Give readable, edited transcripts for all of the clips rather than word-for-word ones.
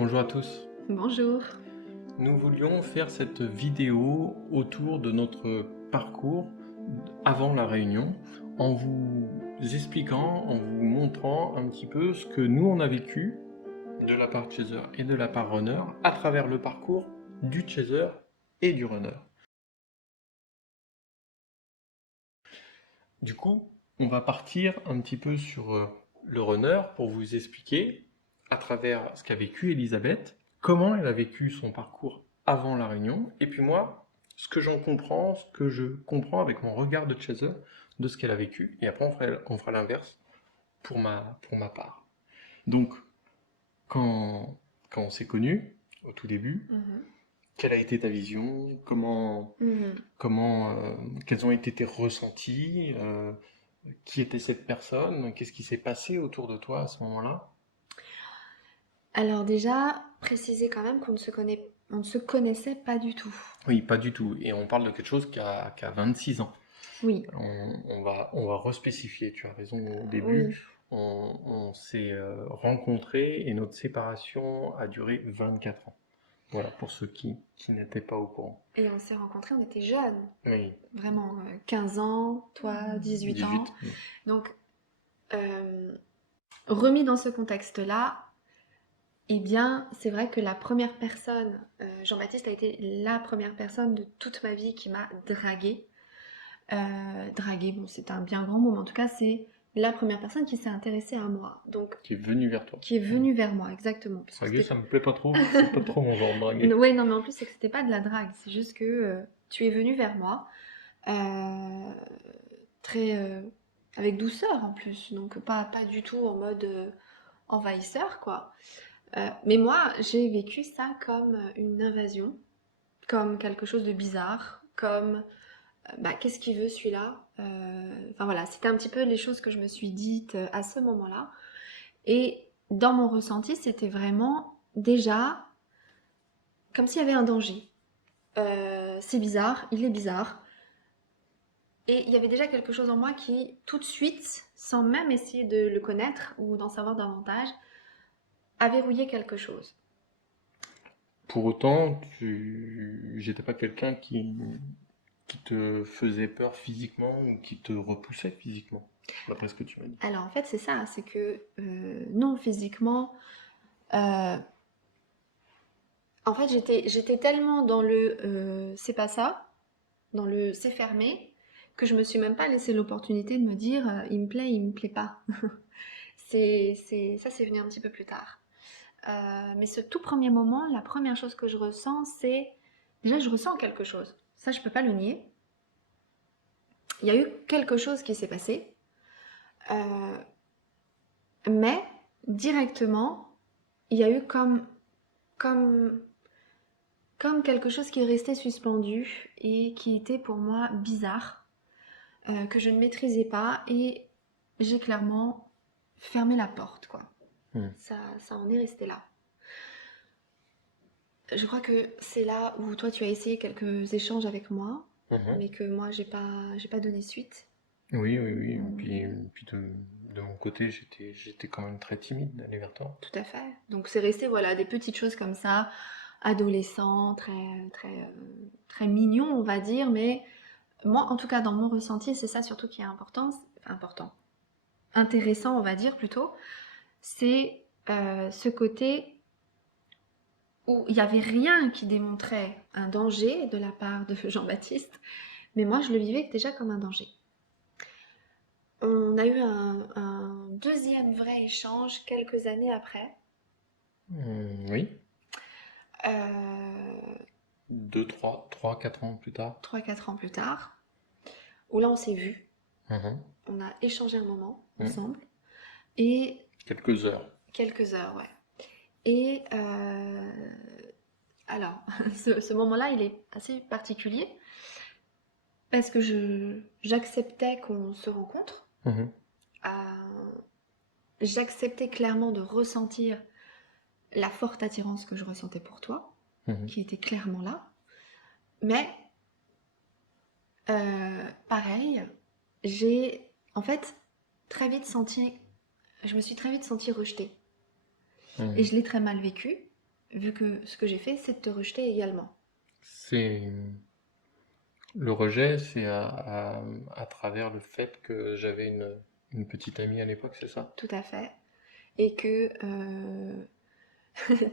Bonjour à tous. Bonjour. Nous voulions faire cette vidéo autour de notre parcours avant la réunion, en vous expliquant, en vous montrant un petit peu ce que nous on a vécu de la part chaser et de la part runner à travers le parcours du chaser et du runner. Du coup, on va partir un petit peu sur le runner pour vous expliquer, à travers ce qu'a vécu Elisabeth, comment elle a vécu son parcours avant la réunion, et puis moi, ce que j'en comprends, ce que je comprends avec mon regard de chaser de ce qu'elle a vécu, et après on fera l'inverse pour ma part. Donc, quand on s'est connus, au tout début, Mhm. quelle a été ta vision? Mhm. Quels ont été tes ressentis? Qui était cette personne? Qu'est-ce qui s'est passé autour de toi à ce moment-là? Alors déjà, préciser quand même on ne se connaissait pas du tout. Oui, pas du tout. Et on parle de quelque chose qui a 26 ans. Oui, On va respécifier, tu as raison, au début, oui. on s'est rencontrés et notre séparation a duré 24 ans. Voilà, pour ceux qui n'étaient pas au courant. Et on s'est rencontrés, on était jeunes. Oui, Vraiment, 15 ans, toi 18 ans. 18. Donc, euh, remis dans ce contexte-là, eh bien, c'est vrai que la première personne, Jean-Baptiste a été la première personne de toute ma vie qui m'a draguée. Draguée, bon, c'est un bien grand mot, mais en tout cas, c'est la première personne qui s'est intéressée à moi. Donc, Qui est venu vers toi. qui est venue vers moi, exactement. Parce que Draguer, c'était... ça me plaît pas trop, c'est pas trop mon genre de draguer. Ouais, non, mais en plus, c'est que c'était pas de la drague. C'est juste que tu es venu vers moi, euh, très... avec douceur en plus. Donc, pas du tout en mode envahisseur, quoi. Mais moi, j'ai vécu ça comme une invasion, comme quelque chose de bizarre, comme bah, qu'est-ce qu'il veut celui-là? Enfin voilà, c'était un petit peu les choses que je me suis dites à ce moment-là. Et dans mon ressenti, c'était vraiment déjà comme s'il y avait un danger. C'est bizarre, il est bizarre. Et il y avait déjà quelque chose en moi qui, tout de suite, sans même essayer de le connaître ou d'en savoir davantage, a verrouillé quelque chose. Pour autant, j'étais pas quelqu'un qui te faisait peur physiquement ou qui te repoussait physiquement, d'après ce que tu m'as dit. Alors en fait, c'est ça, c'est que non, physiquement, euh, en fait, j'étais tellement dans le c'est pas ça, dans le c'est fermé, que je me suis même pas laissé l'opportunité de me dire il me plaît pas. Ça, c'est venu un petit peu plus tard. Mais ce tout premier moment, la première chose que je ressens, c'est déjà je ressens quelque chose. Ça, je peux pas le nier. Il y a eu quelque chose qui s'est passé, euh, mais directement, il y a eu comme, comme quelque chose qui est resté suspendu et qui était pour moi bizarre, que je ne maîtrisais pas et j'ai clairement fermé la porte, quoi. Hmm. Ça en est resté là. Je crois que c'est là où toi tu as essayé quelques échanges avec moi, Mhm. mais que moi j'ai pas donné suite. Oui, oui, oui. Hum, Puis de mon côté, j'étais quand même très timide d'aller vers toi. Tout à fait. Donc c'est resté voilà des petites choses comme ça, adolescent, très mignon on va dire, mais moi en tout cas dans mon ressenti c'est ça surtout qui est important, enfin, important, intéressant on va dire plutôt, c'est ce côté où il n'y avait rien qui démontrait un danger de la part de Jean-Baptiste, mais moi je le vivais déjà comme un danger. On a eu un deuxième vrai échange quelques années après. Oui. Euh, 4 ans plus tard. 3-4 ans plus tard, où là on s'est vus, Mhm. on a échangé un moment Hmm. ensemble, et Quelques heures. quelques heures, ouais. Et alors, ce moment-là, il est assez particulier, parce que j'acceptais qu'on se rencontre, Mhm. euh, j'acceptais clairement de ressentir la forte attirance que je ressentais pour toi, Mhm. qui était clairement là, mais pareil, j'ai en fait très vite senti, je me suis très vite sentie rejetée. Et Mhm. je l'ai très mal vécu. vu que ce que j'ai fait, c'est de te rejeter également. C'est le rejet, c'est à travers le fait que j'avais une petite amie à l'époque, c'est ça? Tout à fait. Et que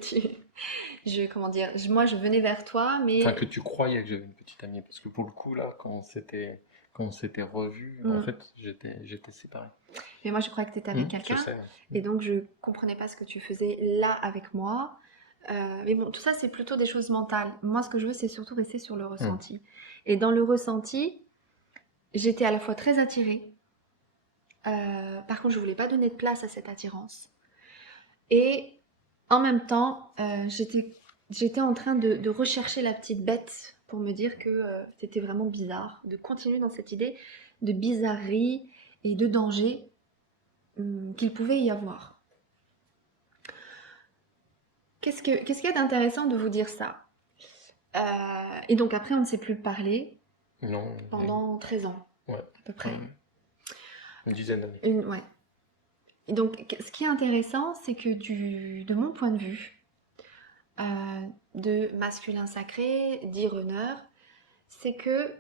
tu, comment dire, moi je venais vers toi, Enfin, que mais tu croyais que j'avais une petite amie, parce que pour le coup, là, quand on s'était revus, en hmm, fait, j'étais séparé. moi je croyais que tu étais avec Je quelqu'un, sais. et donc je comprenais pas ce que tu faisais là avec moi. Mais bon, tout ça c'est plutôt des choses mentales. Moi ce que je veux c'est surtout rester sur le Hmm. ressenti. Et dans le ressenti, j'étais à la fois très attirée. Par contre, je voulais pas donner de place à cette attirance. Et en même temps, j'étais en train de rechercher la petite bête pour me dire que c'était vraiment bizarre, de continuer dans cette idée de bizarrerie et de danger qu'il pouvait y avoir. Qu'est-ce qu'il y a d'intéressant de vous dire ça? Et donc après, on ne s'est plus parlé Non, pendant 13 ans, ouais, à peu quand près. même. Une dizaine d'années. Ouais. Et donc, ce qui est intéressant, c'est que de mon point de vue, de masculin sacré, dit runner, c'est que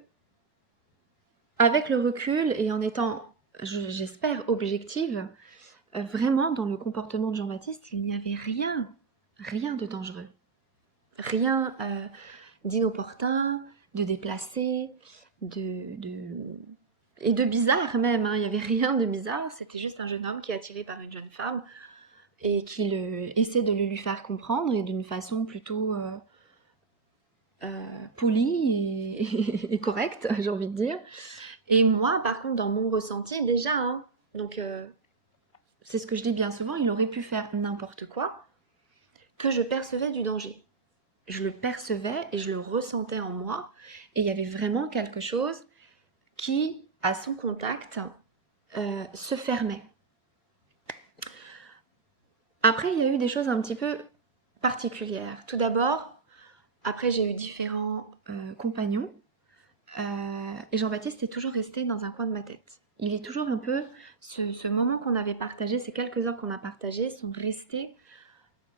avec le recul et en étant, j'espère, objective, vraiment dans le comportement de Jean-Baptiste, il n'y avait rien de dangereux, rien d'inopportun, de déplacé, de et de bizarre même, hein. Il n'y avait rien de bizarre, c'était juste un jeune homme qui est attiré par une jeune femme et qui essaie de le lui faire comprendre et d'une façon plutôt polie et correcte, j'ai envie de dire. Et moi, par contre, dans mon ressenti, déjà, hein, donc c'est ce que je dis bien souvent, il aurait pu faire n'importe quoi, que je percevais du danger. Je le percevais et je le ressentais en moi, et il y avait vraiment quelque chose qui, à son contact, se fermait. Après, il y a eu des choses un petit peu particulières. Tout d'abord, après, j'ai eu différents compagnons. Et Jean-Baptiste est toujours resté dans un coin de ma tête. Il est toujours un peu, ce moment qu'on avait partagé, ces quelques heures qu'on a partagées, sont restées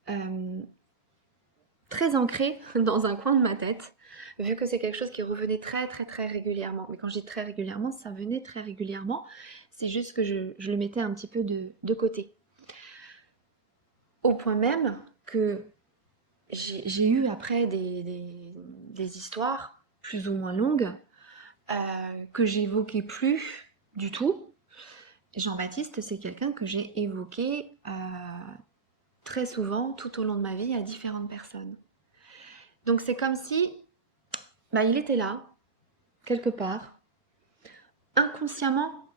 euh, très ancrées dans un coin de ma tête, vu que c'est quelque chose qui revenait très très très régulièrement. Mais quand je dis très régulièrement, ça venait très régulièrement. C'est juste que je le mettais un petit peu de côté. Au point même que j'ai eu après des histoires plus ou moins longues que j'évoquais plus du tout. Jean-Baptiste, c'est quelqu'un que j'ai évoqué très souvent tout au long de ma vie à différentes personnes. Donc c'est comme si bah, il était là, quelque part, inconsciemment,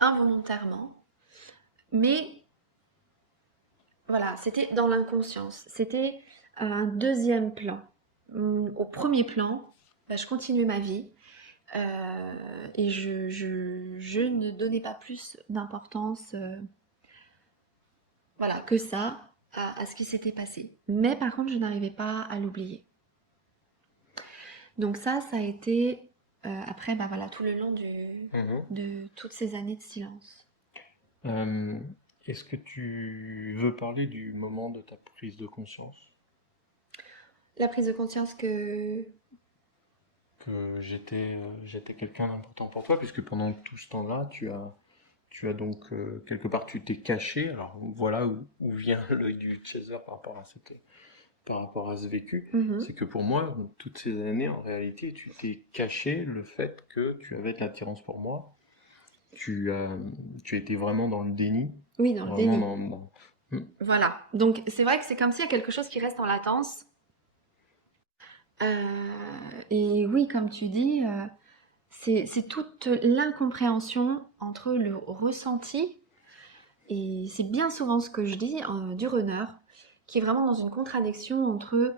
involontairement, mais voilà, c'était dans l'inconscience, c'était un deuxième plan. Au premier plan, bah, je continuais ma vie, et je ne donnais pas plus d'importance voilà, que ça à ce qui s'était passé. Mais par contre, je n'arrivais pas à l'oublier. Donc ça a été après, bah voilà, tout le long Mhm. de toutes ces années de silence. Euh, Est-ce que tu veux parler du moment de ta prise de conscience? La prise de conscience que... Que j'étais quelqu'un d'important pour toi, puisque pendant tout ce temps-là, tu as donc quelque part tu t'es caché. Alors voilà où vient l'œil du chaser par rapport à ce vécu. Mhm. C'est que pour moi, toutes ces années, en réalité, tu t'es caché le fait que tu avais de l'attirance pour moi. Tu as, tu étais vraiment dans le déni, Oui, dans le vraiment déni. Hmm. Voilà. Donc c'est vrai que c'est comme s'il y a quelque chose qui reste en latence. Et oui, comme tu dis, c'est toute l'incompréhension entre le ressenti, et c'est bien souvent ce que je dis du runner, qui est vraiment dans une contradiction entre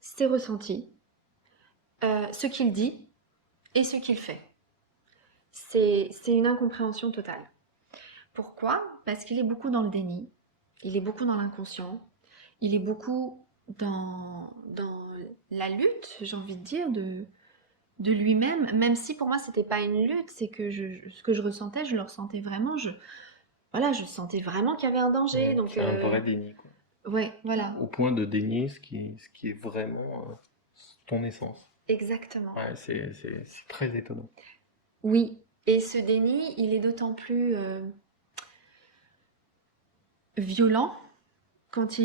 ses ressentis, ce qu'il dit et ce qu'il fait. C'est une incompréhension totale. Pourquoi? Parce qu'il est beaucoup dans le déni, il est beaucoup dans l'inconscient, il est beaucoup dans la lutte, j'ai envie de dire, de lui-même, même si pour moi c'était pas une lutte, c'est que ce que je ressentais, je le ressentais vraiment, voilà, je sentais vraiment qu'il y avait un danger, Ouais, donc c'est un vrai déni, quoi. Ouais, voilà, au point de dénier ce qui est vraiment ton essence. exactement. Ouais, c'est très étonnant. Oui, et ce déni, il est d'autant plus violent quand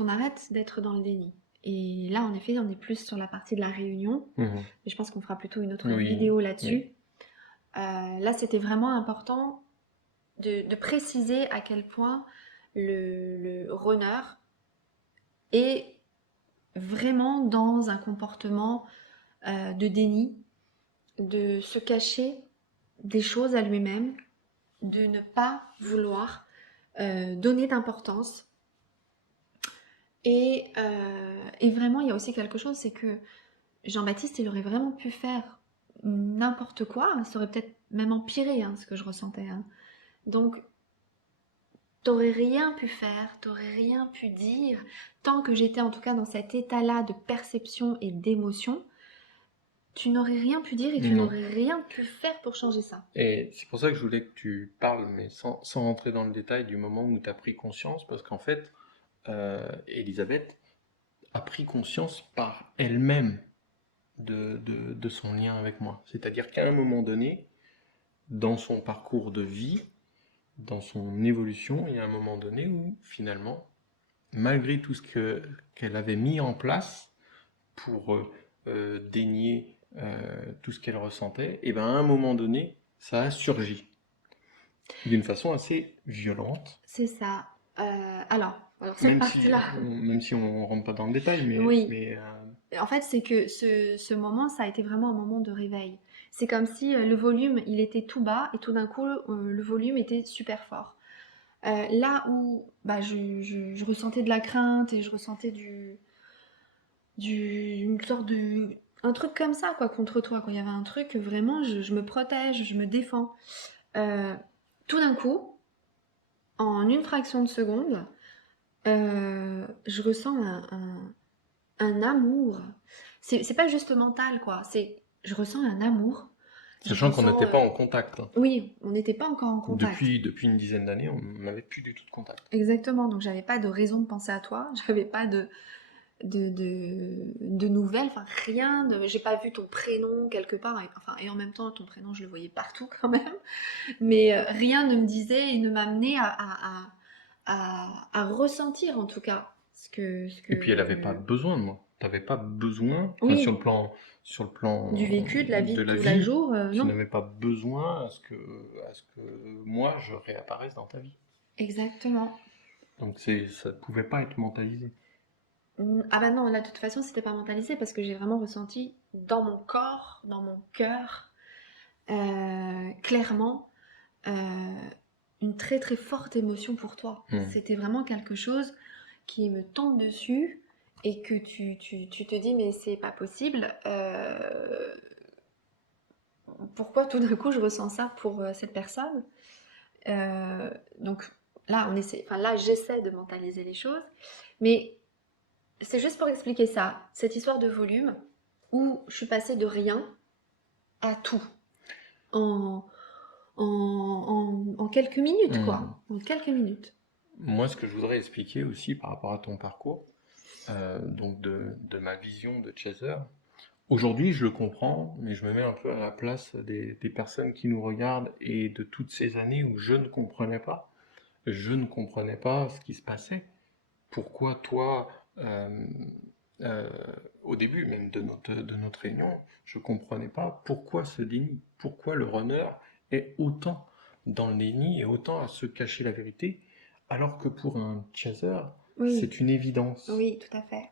on arrête d'être dans le déni. Et là, en effet, on est plus sur la partie de la réunion, Mhm. mais je pense qu'on fera plutôt une autre Oui, vidéo oui. là-dessus. Là, c'était vraiment important de préciser à quel point le runner est vraiment dans un comportement de déni, de se cacher des choses à lui-même, de ne pas vouloir donner d'importance. Et vraiment, il y a aussi quelque chose, c'est que Jean-Baptiste, il aurait vraiment pu faire n'importe quoi, ça aurait peut-être même empiré ce que je ressentais. Donc, t'aurais rien pu faire, t'aurais rien pu dire, tant que j'étais en tout cas dans cet état-là de perception et d'émotion, tu n'aurais rien pu dire et tu Non. n'aurais rien pu faire pour changer ça. Et c'est pour ça que je voulais que tu parles, mais sans rentrer dans le détail du moment où tu as pris conscience, parce qu'en fait, Elisabeth a pris conscience par elle-même de son lien avec moi. C'est-à-dire qu'à un moment donné, dans son parcours de vie, dans son évolution, il y a un moment donné où finalement, malgré tout qu'elle avait mis en place pour dénier tout ce qu'elle ressentait, et ben à un moment donné, ça a surgi d'une façon assez violente, C'est ça. Alors cette partie-là, même si on rentre pas dans le détail, oui. mais En fait, c'est que ce moment, ça a été vraiment un moment de réveil. C'est comme si le volume, il était tout bas et tout d'un coup, le volume était super fort. Là où bah, je ressentais de la crainte et je ressentais une sorte de... Un truc comme ça, quoi, contre toi. Quand il y avait un truc, vraiment, je me protège, je me défends. Euh, Tout d'un coup, en une fraction de seconde, je ressens un amour. C'est pas juste mental, quoi. Je ressens un amour. Je sachant qu'on ressens. n'était pas en contact, hein. Oui, on n'était pas encore en contact. Depuis une dizaine d'années, on n'avait plus du tout de contact. Exactement. Donc j'avais pas de raison de penser à toi. J'avais pas de nouvelles. Enfin, rien. J'ai pas vu ton prénom quelque part. Et en même temps, ton prénom, je le voyais partout quand même. Mais rien ne me disait et ne m'amenait à ressentir en tout cas ce Et puis elle n'avait pas que... besoin de moi. T'avais pas besoin, enfin Oui, sur le plan du vécu, de la vie de de la tous les vie, jours, tu non. n'avais pas besoin à ce que moi je réapparaisse dans ta vie. Exactement. Donc ça ne pouvait pas être mentalisé. Ah bah non, là de toute façon c'était pas mentalisé parce que j'ai vraiment ressenti dans mon corps, dans mon cœur, clairement euh, une très très forte émotion pour toi. Hmm. C'était vraiment quelque chose qui me tombe dessus et que tu te dis mais c'est pas possible. Pourquoi tout d'un coup je ressens ça pour cette personne? Donc là là j'essaie de mentaliser les choses, mais c'est juste pour expliquer ça, cette histoire de volume où je suis passée de rien à tout en, en quelques minutes, Hmm. quoi. En quelques minutes. Moi, ce que je voudrais expliquer aussi par rapport à ton parcours, donc de ma vision de chaser, aujourd'hui je le comprends, mais je me mets un peu à la place des personnes qui nous regardent et de toutes ces années où je ne comprenais pas. Je ne comprenais pas ce qui se passait. Pourquoi toi, euh, au début même de notre réunion, je ne comprenais pas pourquoi ce déni, pourquoi le runner est autant dans le déni et autant à se cacher la vérité, alors que pour un chaser, Oui, c'est une évidence, oui, tout à fait.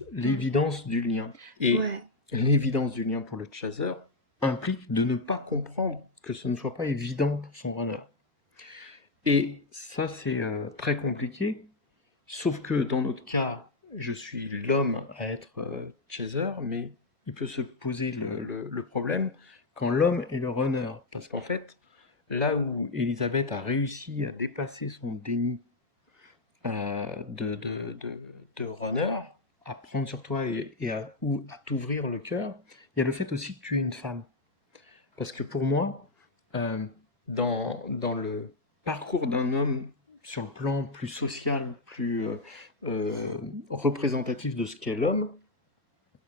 Mm. l'évidence du lien. Et Ouais, l'évidence du lien pour le chaser implique de ne pas comprendre que ce ne soit pas évident pour son runner. Et ça, c'est très compliqué. Sauf que dans notre cas, je suis l'homme à être chaser, mais il peut se poser le problème quand l'homme est le runner. Parce qu'en fait, là où Elisabeth a réussi à dépasser son déni de runner, à prendre sur toi et ou à t'ouvrir le cœur, il y a le fait aussi que tu es une femme. Parce que pour moi, euh, dans le parcours d'un homme sur le plan plus social, plus euh, représentatif de ce qu'est l'homme,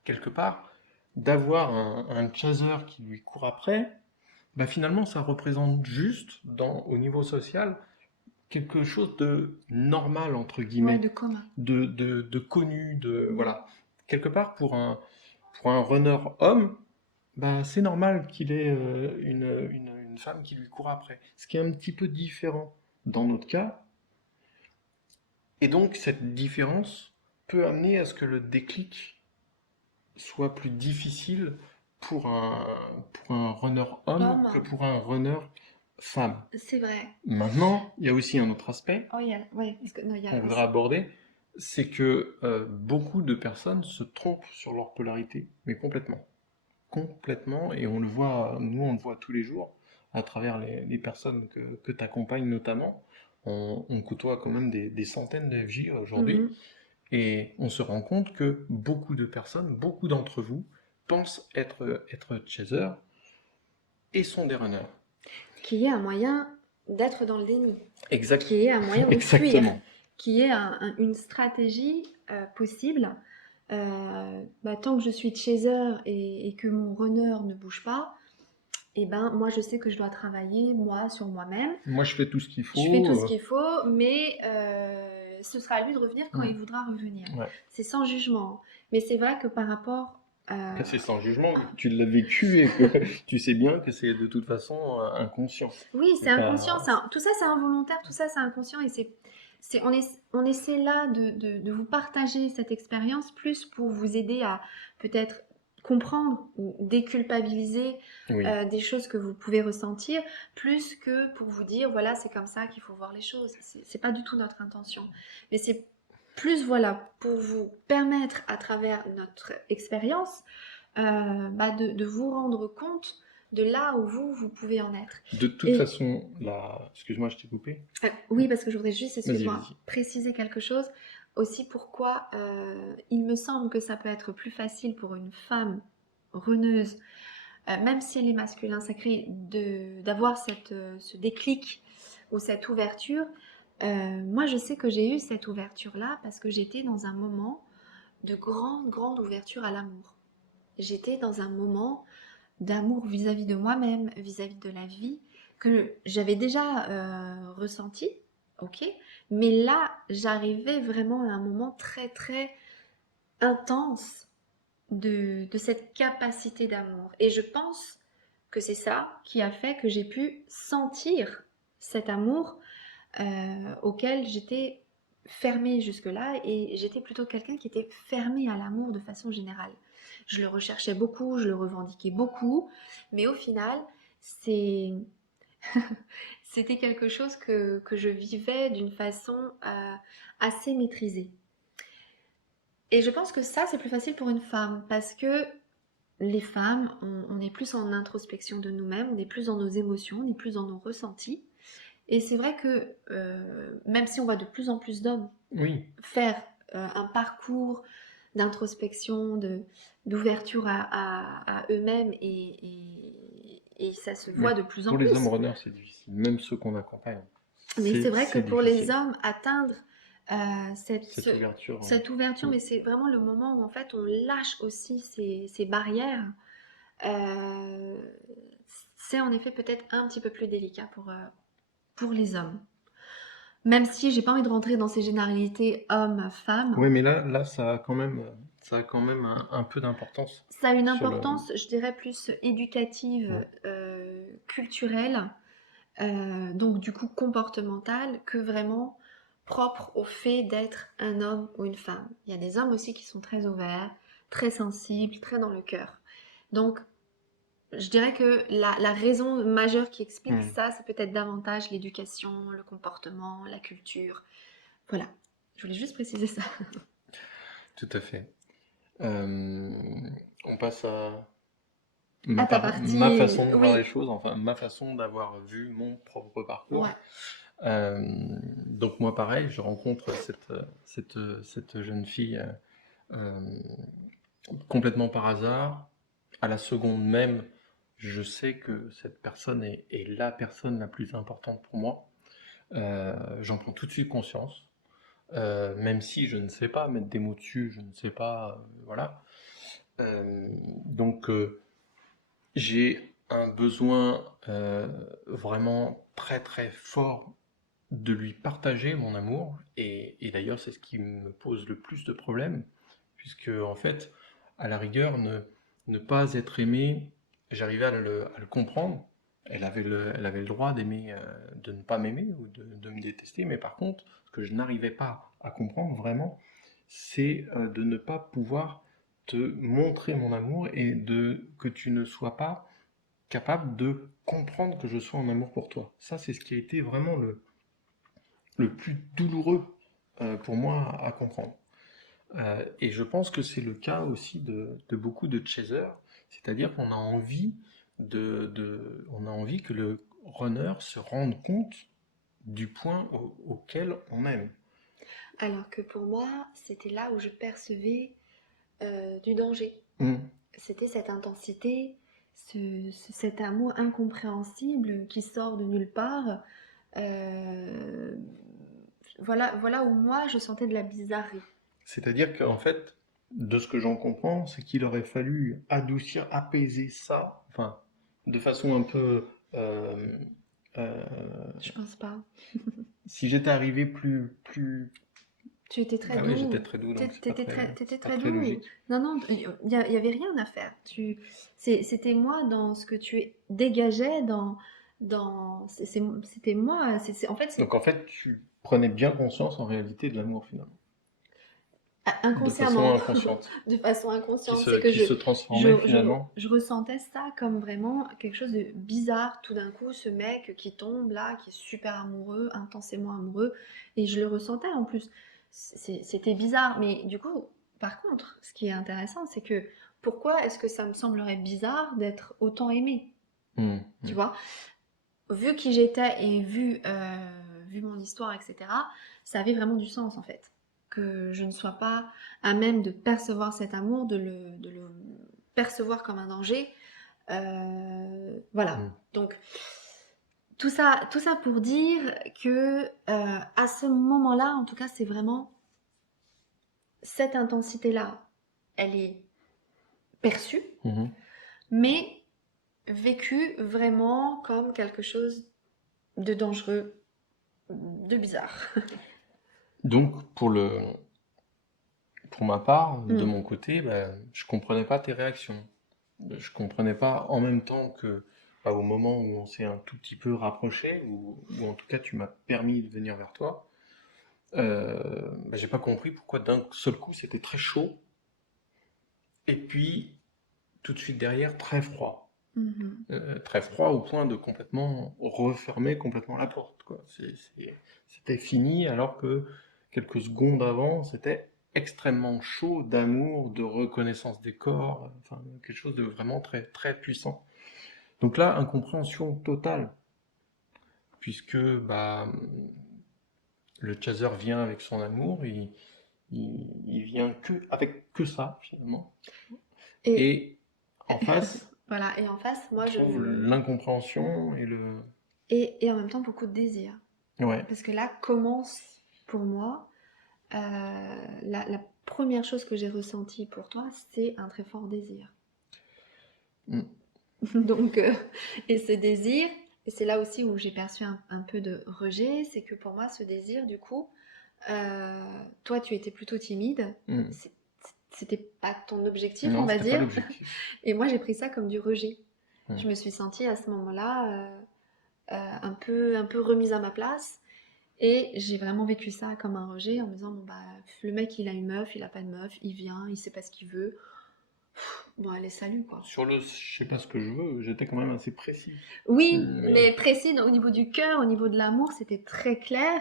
quelque part, d'avoir un chaser qui lui court après, bah finalement, ça représente juste, au niveau social, quelque chose de normal, entre Ouais, guillemets, de commun. de connu, Mhm. voilà. Quelque part, pour un runner homme, bah, c'est normal qu'il ait une femme qui lui court après. Ce qui est un petit peu différent dans notre cas. Et donc, cette différence peut amener à ce que le déclic soit plus difficile pour pour un runner homme que Homme, pour un runner femme. c'est vrai. Maintenant, il y a aussi un autre aspect Oh, ouais, parce que non, il y qu'on a voudrait aussi. aborder, c'est que beaucoup de personnes se trompent sur leur polarité, mais complètement. Complètement, et on le voit, nous on le voit tous les jours, à travers les personnes que tu accompagnes notamment. On côtoie quand même des centaines de FJ aujourd'hui, Mhm. et on se rend compte que beaucoup de personnes, beaucoup d'entre vous, pensent être chasers et sont des runners. Qui est un moyen d'être dans le déni, Exact, qui est un moyen de fuir, exactement. qui est une stratégie possible. Bah, tant que je suis chaser et que mon runner ne bouge pas, et ben moi je sais que je dois travailler moi sur moi-même. Moi je fais tout ce qu'il Je fais tout faut. ce qu'il faut, mais ce sera à lui de revenir quand Hmm, il voudra revenir. ouais. C'est sans jugement. Mais c'est vrai que par rapport Après, à... c'est sans jugement, vu que tu l'as vécu et que tu sais bien que c'est de toute façon inconscient. Oui, c'est C'est inconscient, pas. tout ça c'est involontaire, tout ça c'est inconscient et on essaie là de vous partager cette expérience plus pour vous aider à peut-être comprendre ou déculpabiliser Oui. des choses que vous pouvez ressentir, plus que pour vous dire voilà c'est comme ça qu'il faut voir les choses. C'est pas du tout notre intention, mais c'est plus voilà pour vous permettre à travers notre expérience bah, de vous rendre compte de là où vous pouvez en être. De toute Et façon, là, excuse-moi, je t'ai coupé. oui, parce que je voudrais juste, Vas-y, excuse-moi, vas-y. préciser quelque chose. Aussi pourquoi il me semble que ça peut être plus facile pour une femme reneuse, même si elle est masculin sacré, d'avoir ce déclic ou cette ouverture. Moi, je sais que j'ai eu cette ouverture-là parce que j'étais dans un moment de grande, grande ouverture à l'amour. J'étais dans un moment d'amour vis-à-vis de moi-même, vis-à-vis de la vie, que j'avais déjà ressenti, ok, mais là, j'arrivais vraiment à un moment très, très intense de cette capacité d'amour. Et je pense que c'est ça qui a fait que j'ai pu sentir cet amour auquel j'étais fermée jusque-là et j'étais plutôt quelqu'un qui était fermé à l'amour de façon générale. Je le recherchais beaucoup, je le revendiquais beaucoup, mais au final, c'est c'était quelque chose que je vivais d'une façon assez maîtrisée. Et je pense que ça, c'est plus facile pour une femme parce que les femmes, on est plus en introspection de nous-mêmes, on est plus dans nos émotions, on est plus dans nos ressentis. Et c'est vrai que même si on voit de plus en plus d'hommes Oui, faire un parcours d'introspection, d'ouverture à eux-mêmes et ça se mais voit de plus en pour les hommes plus. runners, c'est difficile. Même ceux qu'on accompagne, Mais c'est vrai que c'est pour les difficile. hommes, atteindre Cette ouverture. cette ouverture, Mm. mais c'est vraiment le moment où en fait on lâche aussi ces barrières, euh, c'est en effet peut-être un petit peu plus délicat pour les hommes. Même si j'ai pas envie de rentrer dans ces généralités hommes-femmes, Oui, mais là, ça a quand même un peu d'importance ça a une sur le. importance, je dirais, plus éducative, Ouais. culturelle, donc du coup comportementale, que vraiment propre au fait d'être un homme ou une femme. Il y a des hommes aussi qui sont très ouverts, très sensibles, très dans le cœur. Donc je dirais que la raison majeure qui explique Mm. ça, c'est peut-être davantage l'éducation, le comportement, la culture. Voilà, je voulais juste préciser ça. Tout à fait. On passe à À ta ma partie, façon de voir les oui, choses, enfin ma façon d'avoir vu mon propre parcours. ouais. Euh, donc moi pareil, je rencontre cette jeune fille euh, complètement par hasard. À la seconde même, je sais que cette personne est la personne la plus importante pour moi. J'en prends tout de suite conscience. Même si je ne sais pas mettre des mots dessus, je ne sais pas, voilà. Euh, donc j'ai un besoin vraiment très très fort de lui partager mon amour, et d'ailleurs c'est ce qui me pose le plus de problèmes, puisque en fait, à la rigueur, ne pas être aimé, j'arrivais à le comprendre. Elle avait le droit d'aimer, de ne pas m'aimer ou de me détester, mais par contre, ce que je n'arrivais pas à comprendre vraiment, c'est de ne pas pouvoir te montrer mon amour et de que tu ne sois pas capable de comprendre que je sois en amour pour toi. Ça, c'est ce qui a été vraiment le plus douloureux pour moi à comprendre. Et je pense que c'est le cas aussi de beaucoup de chasers, c'est-à-dire qu'on a envie on a envie que le runner se rende compte du point auquel on aime. Alors que pour moi, c'était là où je percevais du danger. Mm. C'était cette intensité, cet amour incompréhensible qui sort de nulle part. Euh, voilà où moi je sentais de la bizarrerie. C'est-à-dire qu'en fait, de ce que j'en comprends, c'est qu'il aurait fallu adoucir, apaiser ça, enfin, de façon un peu euh, euh, Je pense pas. si j'étais arrivé Tu étais très ah oui, j'étais doux. très doux, donc T'étais c'est pas très très doux. logique. Non, non, y avait rien à faire. C'était moi dans ce que tu dégageais, c'était moi. En fait, Donc en fait, tu prenais bien conscience en réalité de l'amour finalement, de façon inconsciemment, inconsciente, de façon inconsciente, c'est que qui se transformait finalement. je ressentais ça comme vraiment quelque chose de bizarre. Tout d'un coup, ce mec qui tombe là, qui est super amoureux, intensément amoureux, et je le ressentais en plus. C'était bizarre, mais du coup, par contre, ce qui est intéressant, c'est que pourquoi est-ce que ça me semblerait bizarre d'être autant aimée, Hmm, tu hmm. vois? Vu qui j'étais et vu mon histoire, etc., ça avait vraiment du sens en fait. Que je ne sois pas à même de percevoir cet amour, de le percevoir comme un danger. Voilà. Hmm. Donc, tout ça pour dire que à ce moment-là, en tout cas, c'est vraiment cette intensité-là, elle est perçue, Mhm. mais vécue vraiment comme quelque chose de dangereux, de bizarre. Donc pour ma part, de Mm. mon côté, ben, je comprenais pas tes réactions. Je comprenais pas en même temps que bah, au moment où on s'est un tout petit peu rapproché, ou en tout cas tu m'as permis de venir vers toi, bah, j'ai pas compris pourquoi d'un seul coup c'était très chaud et puis tout de suite derrière très froid. Mhm. Très froid au point de complètement refermer complètement la porte, quoi. C'était fini alors que quelques secondes avant c'était extrêmement chaud d'amour, de reconnaissance des corps, enfin quelque chose de vraiment très très puissant. Donc là, incompréhension totale, puisque bah, le chaser vient avec son amour, il vient avec que ça finalement. Et Et en face, voilà, et en face, moi, on trouve l'incompréhension et le... et en même temps beaucoup de désir. Ouais. Parce que là commence pour moi, la première chose que j'ai ressentie pour toi, c'est un très fort désir. Mm. Donc, et ce désir, et c'est là aussi où j'ai perçu un peu de rejet, c'est que pour moi, ce désir, du coup, toi, tu étais plutôt timide. Mm. C'est- C'était pas ton objectif, on Non, va c'était pas dire. l'objectif. Et moi, j'ai pris ça comme du rejet. Mm. Je me suis sentie à ce moment-là un peu remise à ma place. Et j'ai vraiment vécu ça comme un rejet en me disant, bon, bah, le mec, il a une meuf, il a pas de meuf, il vient, il sait pas ce qu'il veut. Bon, allez, salut, quoi. Sur le je sais pas ce que je veux, j'étais quand même assez précis. Oui, Mais mais précis au niveau du cœur, au niveau de l'amour, c'était très clair.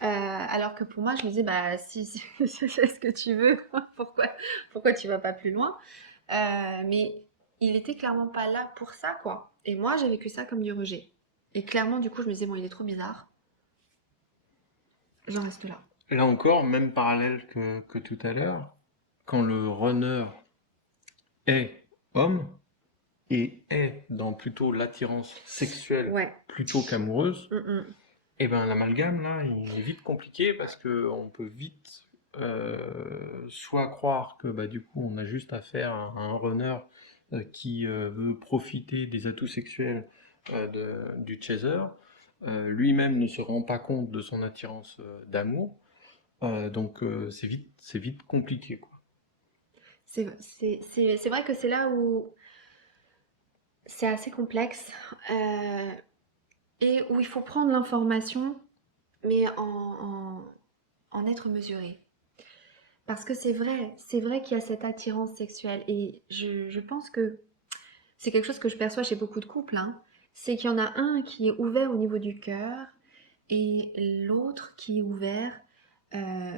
Alors que pour moi, je me disais, bah, si c'est ce que tu veux, pourquoi tu vas pas plus loin? Mais il était clairement pas là pour ça, quoi. Et moi, j'ai vécu ça comme du rejet. Et clairement, du coup, je me disais, bon, il est trop bizarre, j'en reste là. là encore, même parallèle que tout à l'heure, quand le runner est homme et est dans plutôt l'attirance sexuelle Ouais. plutôt qu'amoureuse, Mm, mm. Et ben l'amalgame là, il est vite compliqué parce que on peut vite soit croire que bah, du coup on a juste affaire à un runner qui veut profiter des atouts sexuels du chaser. Lui-même ne se rend pas compte de son attirance d'amour. Donc c'est vite compliqué quoi. C'est vrai que c'est là où c'est assez complexe et où il faut prendre l'information, mais en être mesuré. Parce que c'est vrai qu'il y a cette attirance sexuelle et je pense que c'est quelque chose que je perçois chez beaucoup de couples, hein. C'est qu'il y en a un qui est ouvert au niveau du cœur et l'autre qui est ouvert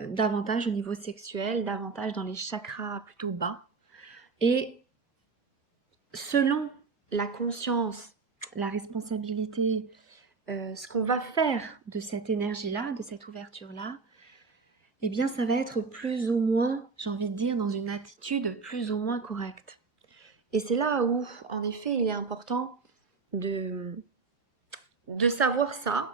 davantage au niveau sexuel, davantage dans les chakras plutôt bas. Et selon la conscience, la responsabilité, ce qu'on va faire de cette énergie-là, de cette ouverture-là, eh bien ça va être plus ou moins, j'ai envie de dire, dans une attitude plus ou moins correcte. Et c'est là où, en effet, il est important de, de savoir ça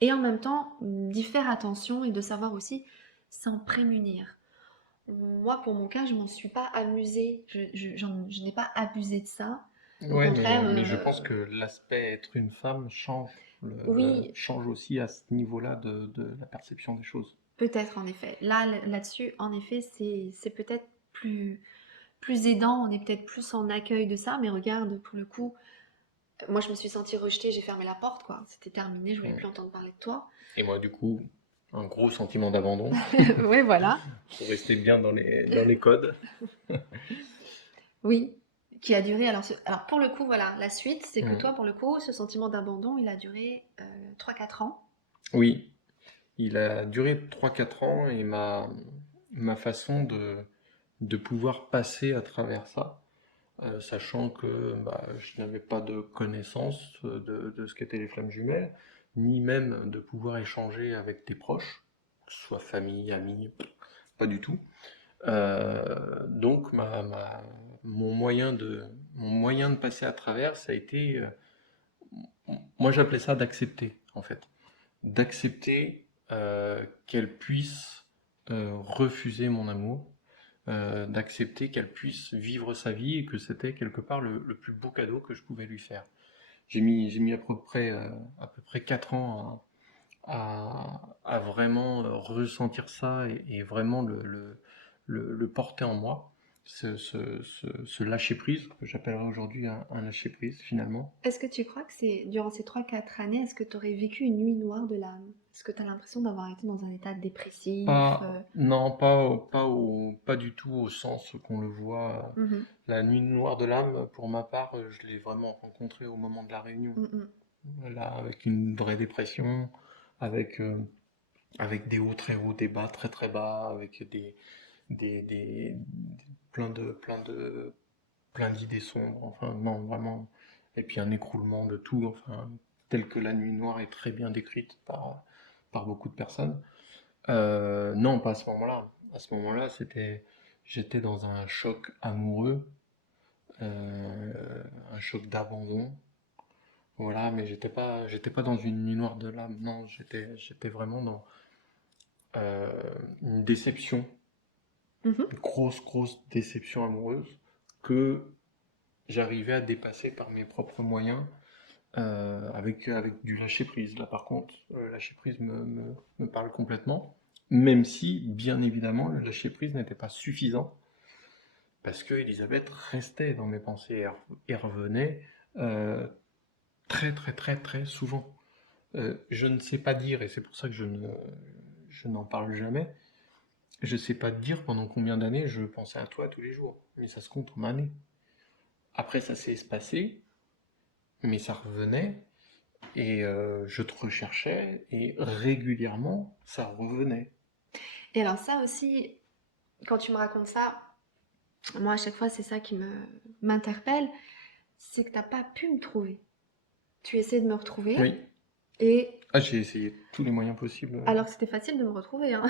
et en même temps d'y faire attention et de savoir aussi s'en prémunir. Moi, pour mon cas, je m'en suis pas amusée, je n'ai pas abusé de ça. Au Ouais, contraire, mais je pense que l'aspect être une femme oui, change aussi à ce niveau-là de la perception des choses. peut-être en effet. Là-dessus, en effet, c'est peut-être plus aidant, on est peut-être plus en accueil de ça, mais regarde, pour le coup, moi je me suis sentie rejetée, j'ai fermé la porte, quoi. C'était terminé, je voulais Mm. plus entendre parler de toi. Et moi, du coup, un gros sentiment d'abandon Ouais, voilà. pour rester bien dans les codes. Oui, qui a duré. Alors pour le coup, voilà, la suite, c'est que Mm. toi, pour le coup, ce sentiment d'abandon, il a duré 3-4 ans. Oui, il a duré 3 4 ans et ma façon de pouvoir passer à travers ça, sachant que bah, je n'avais pas de connaissance de ce qu'étaient les flammes jumelles, ni même de pouvoir échanger avec des proches, que ce soit famille, amis, pas du tout. Donc mon moyen de passer à travers, ça a été, moi j'appelais ça d'accepter en fait, d'accepter qu'elle puisse refuser mon amour, d'accepter qu'elle puisse vivre sa vie et que c'était quelque part le plus beau cadeau que je pouvais lui faire. J'ai mis à peu près 4 ans à vraiment ressentir ça et vraiment le porter en moi. Ce lâcher prise, que j'appellerais aujourd'hui un lâcher prise finalement. Est-ce que tu crois que c'est durant ces 3-4 années, est-ce que tu aurais vécu une nuit noire de l'âme? Est-ce que tu as l'impression d'avoir été dans un état dépressif? Non, pas du tout au sens qu'on le voit. Mhm, La nuit noire de l'âme, pour ma part, je l'ai vraiment rencontrée au moment de la réunion. mhm. Là, avec une vraie dépression, avec, avec des hauts très hauts, des bas très très bas, avec des plein d'idées sombres. Enfin, non, vraiment. Et puis un écroulement de tout, enfin, tel que la nuit noire est très bien décrite par beaucoup de personnes. Non, pas à ce moment-là. À ce moment-là, j'étais dans un choc amoureux, un choc d'abandon. Voilà, mais j'étais pas dans une nuit noire de l'âme. Non, j'étais vraiment dans une déception, Mhm. une grosse déception amoureuse que j'arrivais à dépasser par mes propres moyens, avec du lâcher prise. Là, par contre, le lâcher prise me parle complètement, même si, bien évidemment, le lâcher prise n'était pas suffisant parce que Elisabeth restait dans mes pensées et revenait euh, très souvent. Je ne sais pas dire, et c'est pour ça que je n'en parle jamais, je ne sais pas dire pendant combien d'années je pensais à toi tous les jours, mais ça se compte en années. Après, ça s'est espacé, mais ça revenait, et je te recherchais, et régulièrement, ça revenait. Et alors ça aussi, quand tu me racontes ça, moi à chaque fois c'est ça qui m'interpelle, c'est que t'as pas pu me trouver. Tu essaies de me retrouver Oui. et Ah, j'ai essayé tous les moyens possibles. alors c'était facile de me retrouver, hein.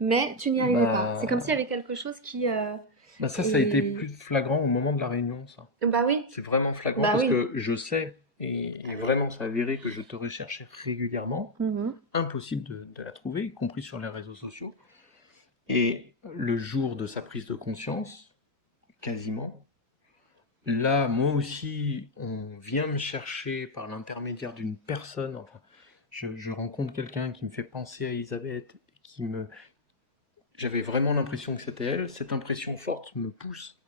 Mais tu n'y arrivais pas. C'est comme s'il y Bah, avait quelque chose qui ça a été est... plus flagrant au moment de la réunion, ça. Bah oui, C'est vraiment flagrant bah parce oui. que je sais, et vraiment ça a avéré que je te recherchais régulièrement, Mhm. impossible de la trouver, y compris sur les réseaux sociaux. Et le jour de sa prise de conscience, quasiment, là, moi aussi, on vient me chercher par l'intermédiaire d'une personne, enfin, je rencontre quelqu'un qui me fait penser à Elisabeth, qui me... J'avais vraiment l'impression que c'était elle, cette impression forte me pousse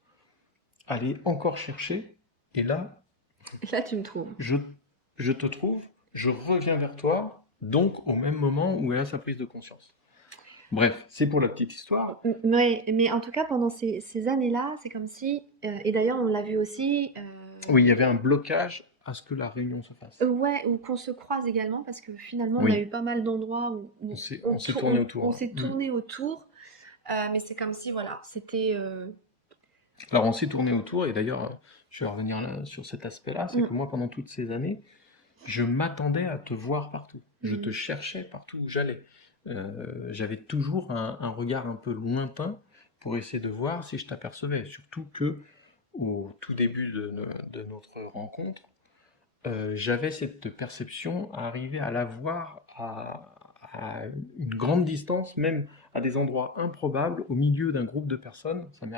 à aller encore chercher, et là, Et là, tu me trouves. je, je te trouve, je reviens vers toi, donc au même moment où elle a sa prise de conscience. Bref, c'est pour la petite histoire. Ouais, mais en tout cas, pendant ces années-là, c'est comme si, et d'ailleurs, on l'a vu aussi, Oui, il y avait un blocage à ce que la réunion se fasse. ouais, ou qu'on se croise également, parce que finalement, on a eu Oui, pas mal d'endroits où, on où s'est on, on s'est tour- tourné autour, on hein. s'est tourné autour, mais c'est comme si, voilà, c'était... Alors on s'est tourné autour, et d'ailleurs, je vais revenir là, sur cet aspect-là, c'est mm, que moi, pendant toutes ces années, je m'attendais à te voir partout. Je te mm. cherchais partout où j'allais. J'avais toujours un regard un peu lointain pour essayer de voir si je t'apercevais. Surtout que, au tout début de notre rencontre, j'avais cette perception à arriver à la voir à une grande distance, même à des endroits improbables, au milieu d'un groupe de personnes. Ça m'est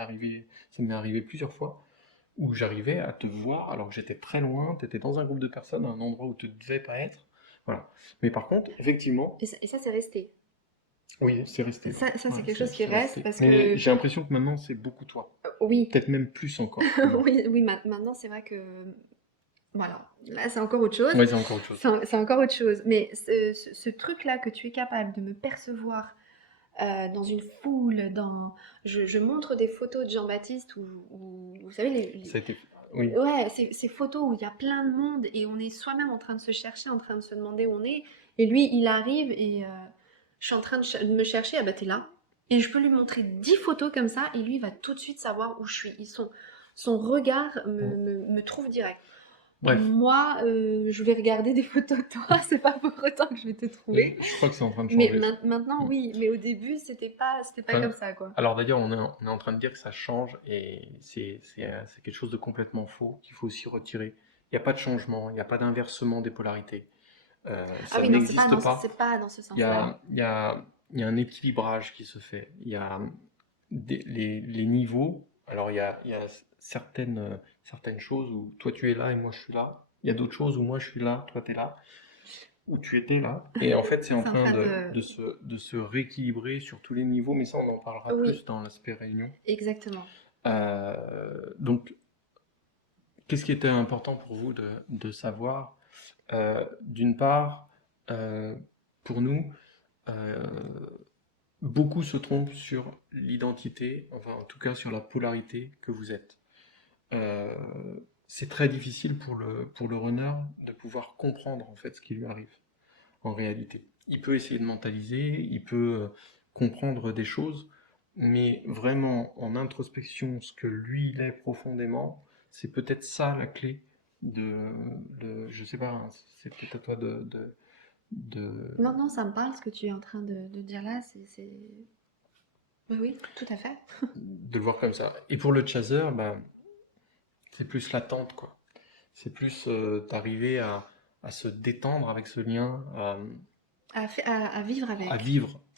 arrivé plusieurs fois, où j'arrivais à te voir alors que j'étais très loin, tu étais dans un groupe de personnes, à un endroit où tu ne devais pas être. Voilà. Mais par contre, effectivement, Et ça, c'est resté. oui, c'est resté. Ça, Ouais, c'est quelque chose qui c'est reste, resté. parce Mais que, j'ai l'impression que maintenant, c'est beaucoup toi. oui, Peut-être même plus encore que moi. oui, oui, maintenant, c'est vrai que, voilà, là, c'est encore autre chose. Ouais, c'est encore autre chose. C'est encore autre chose. Mais ce truc-là que tu es capable de me percevoir dans une foule, je montre des photos de Jean-Baptiste où, vous savez, Ça a été... Oui, ouais, ces photos où il y a plein de monde et on est soi-même en train de se chercher, en train de se demander où on est. Et lui, il arrive et je suis en train de me chercher, ah bah t'es là. Et je peux lui montrer 10 photos comme ça et lui, il va tout de suite savoir où je suis. Son regard bon. me trouve direct. Bref, Moi, je vais regarder des photos de toi, c'est pas pour autant que je vais te trouver. je crois que c'est en train de Mais changer ça. maintenant, Mm. oui. Mais au début, c'était pas Enfin, comme ça, quoi. alors d'ailleurs, on est en train de dire que ça change et c'est quelque chose de complètement faux qu'il faut aussi retirer. Il n'y a pas de changement, il n'y a pas d'inversement des polarités. Ah Ça oui, non, c'est pas n'existe dans, pas. c'est pas dans ce Il y sens-là. a, il y a, il y a un équilibrage qui se fait. Il y a les niveaux. Alors il y a certaines choses où toi tu es là et moi je suis là. Il y a d'autres choses où moi je suis là, toi tu es là, où tu étais là. Et en fait c'est en C'est en train train de... de se rééquilibrer sur tous les niveaux, mais ça on en parlera Oui, plus dans l'aspect réunion. exactement. Donc qu'est-ce qui était important pour vous de savoir? D'une part, pour nous, euh, beaucoup se trompent sur l'identité, enfin en tout cas sur la polarité que vous êtes. Euh, c'est très difficile pour le runner de pouvoir comprendre en fait ce qui lui arrive en réalité. Il peut essayer de mentaliser, il peut comprendre des choses, mais vraiment en introspection, ce que lui il est profondément, c'est peut-être ça la clé je sais pas, hein, c'est peut-être à toi de, Non, non, ça me parle ce que tu es en train de dire là. Oui, oui, tout à fait. de le voir comme ça. Et pour le chaser, bah, c'est plus l'attente, quoi. C'est plus d'arriver à se détendre avec ce lien, À vivre à avec.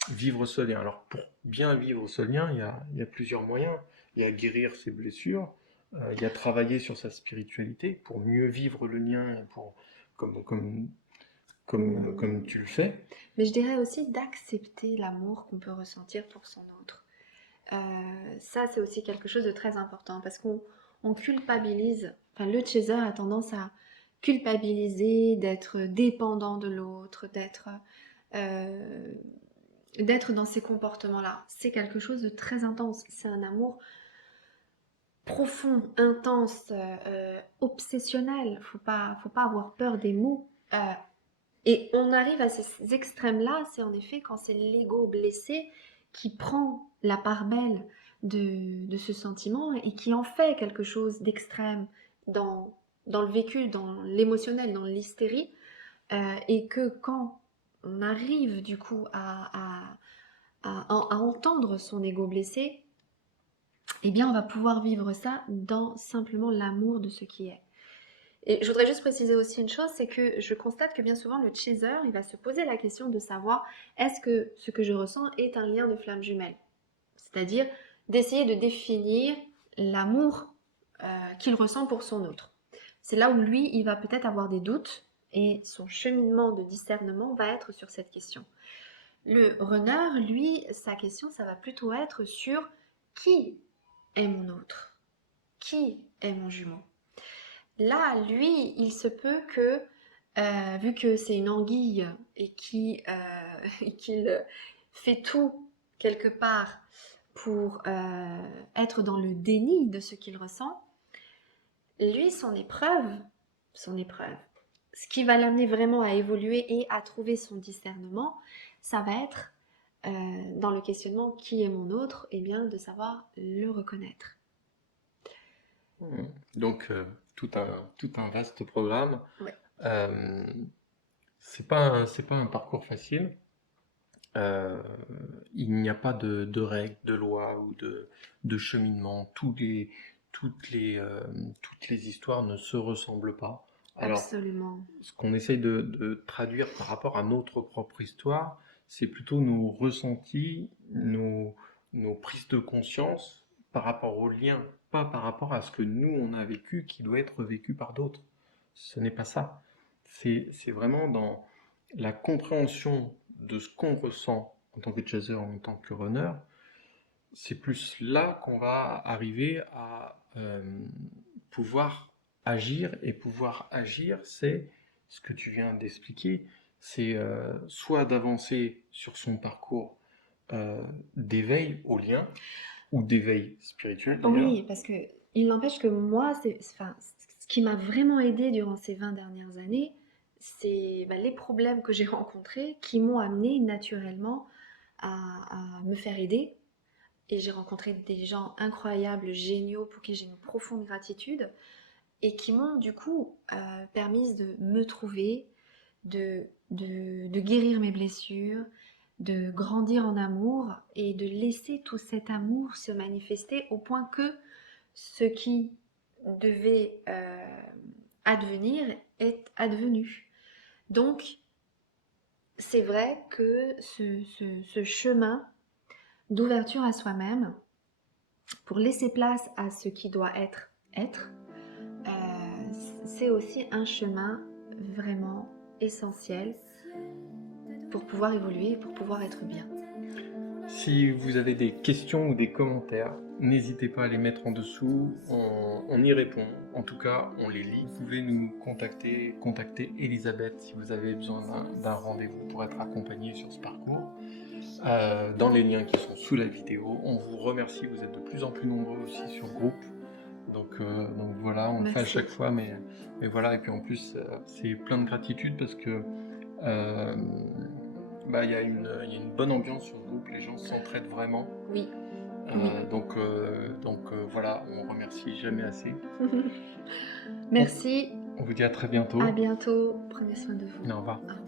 vivre ce lien. Alors pour bien vivre ce lien, il y a plusieurs moyens. Il y a guérir ses blessures, il y a travailler sur sa spiritualité pour mieux vivre le lien, et pour, comme tu le fais. Mais je dirais aussi d'accepter l'amour qu'on peut ressentir pour son autre. Ça, c'est aussi quelque chose de très important parce qu'on culpabilise. Enfin, le chaser a tendance à culpabiliser, d'être dépendant de l'autre, euh, d'être dans ces comportements-là. C'est quelque chose de très intense. C'est un amour profond, intense, obsessionnel. Faut pas avoir peur des mots. Et on arrive à ces extrêmes-là, c'est en effet quand c'est l'ego blessé qui prend la part belle de ce sentiment et qui en fait quelque chose d'extrême dans le vécu, dans l'émotionnel, dans l'hystérie, et que quand on arrive du coup à entendre son ego blessé, eh bien on va pouvoir vivre ça dans simplement l'amour de ce qui est. Et je voudrais juste préciser aussi une chose, c'est que je constate que bien souvent le chaser, il va se poser la question de savoir est-ce que ce que je ressens est un lien de flamme jumelle? C'est-à-dire d'essayer de définir l'amour qu'il ressent pour son autre. C'est là où lui, il va peut-être avoir des doutes et son cheminement de discernement va être sur cette question. Le runner, lui, sa question, ça va plutôt être sur qui est mon autre? Qui est mon jumeau? Là, lui, il se peut que, vu que c'est une anguille et qu'il fait tout quelque part pour être dans le déni de ce qu'il ressent, lui, son épreuve, ce qui va l'amener vraiment à évoluer et à trouver son discernement, ça va être dans le questionnement qui est mon autre, et bien de savoir le reconnaître. Donc, tout un vaste programme. Ouais. Euh, c'est pas un parcours facile. Euh, il n'y a pas de règles, de lois ou de cheminement. Toutes les histoires ne se ressemblent pas. Alors, Absolument. ce qu'on essaye de traduire par rapport à notre propre histoire, c'est plutôt nos ressentis, nos prises de conscience par rapport au lien, pas par rapport à ce que nous on a vécu qui doit être vécu par d'autres. Ce n'est pas ça. C'est vraiment dans la compréhension de ce qu'on ressent en tant que chaser, en tant que runner. C'est plus là qu'on va arriver à pouvoir agir. Et pouvoir agir, c'est ce que tu viens d'expliquer. C'est soit d'avancer sur son parcours d'éveil au lien, ou d'éveil spirituel d'ailleurs. Oui, parce que il n'empêche que moi, enfin, ce qui m'a vraiment aidé durant ces 20 dernières années, c'est les problèmes que j'ai rencontrés qui m'ont amené naturellement à me faire aider. Et j'ai rencontré des gens incroyables, géniaux, pour qui j'ai une profonde gratitude, et qui m'ont du coup permis de me trouver, de guérir mes blessures, de grandir en amour et de laisser tout cet amour se manifester au point que ce qui devait advenir est advenu. Donc, c'est vrai que ce chemin d'ouverture à soi-même, pour laisser place à ce qui doit être, c'est aussi un chemin vraiment essentiel pour pouvoir évoluer, pour pouvoir être bien. Si vous avez des questions ou des commentaires, n'hésitez pas à les mettre en dessous, on y répond. En tout cas, on les lit. Vous pouvez nous contacter Elisabeth si vous avez besoin d'un rendez-vous pour être accompagné sur ce parcours. Dans les liens qui sont sous la vidéo. On vous remercie, vous êtes de plus en plus nombreux aussi sur le groupe. Donc voilà, on le fait à chaque fois, mais voilà. Et puis en plus, c'est plein de gratitude parce que il y a une bonne ambiance sur le groupe, les gens s'entraident vraiment. Oui. Donc voilà, on remercie jamais assez. Merci. On vous dit à très bientôt. À bientôt. Prenez soin de vous. Au revoir. Au revoir.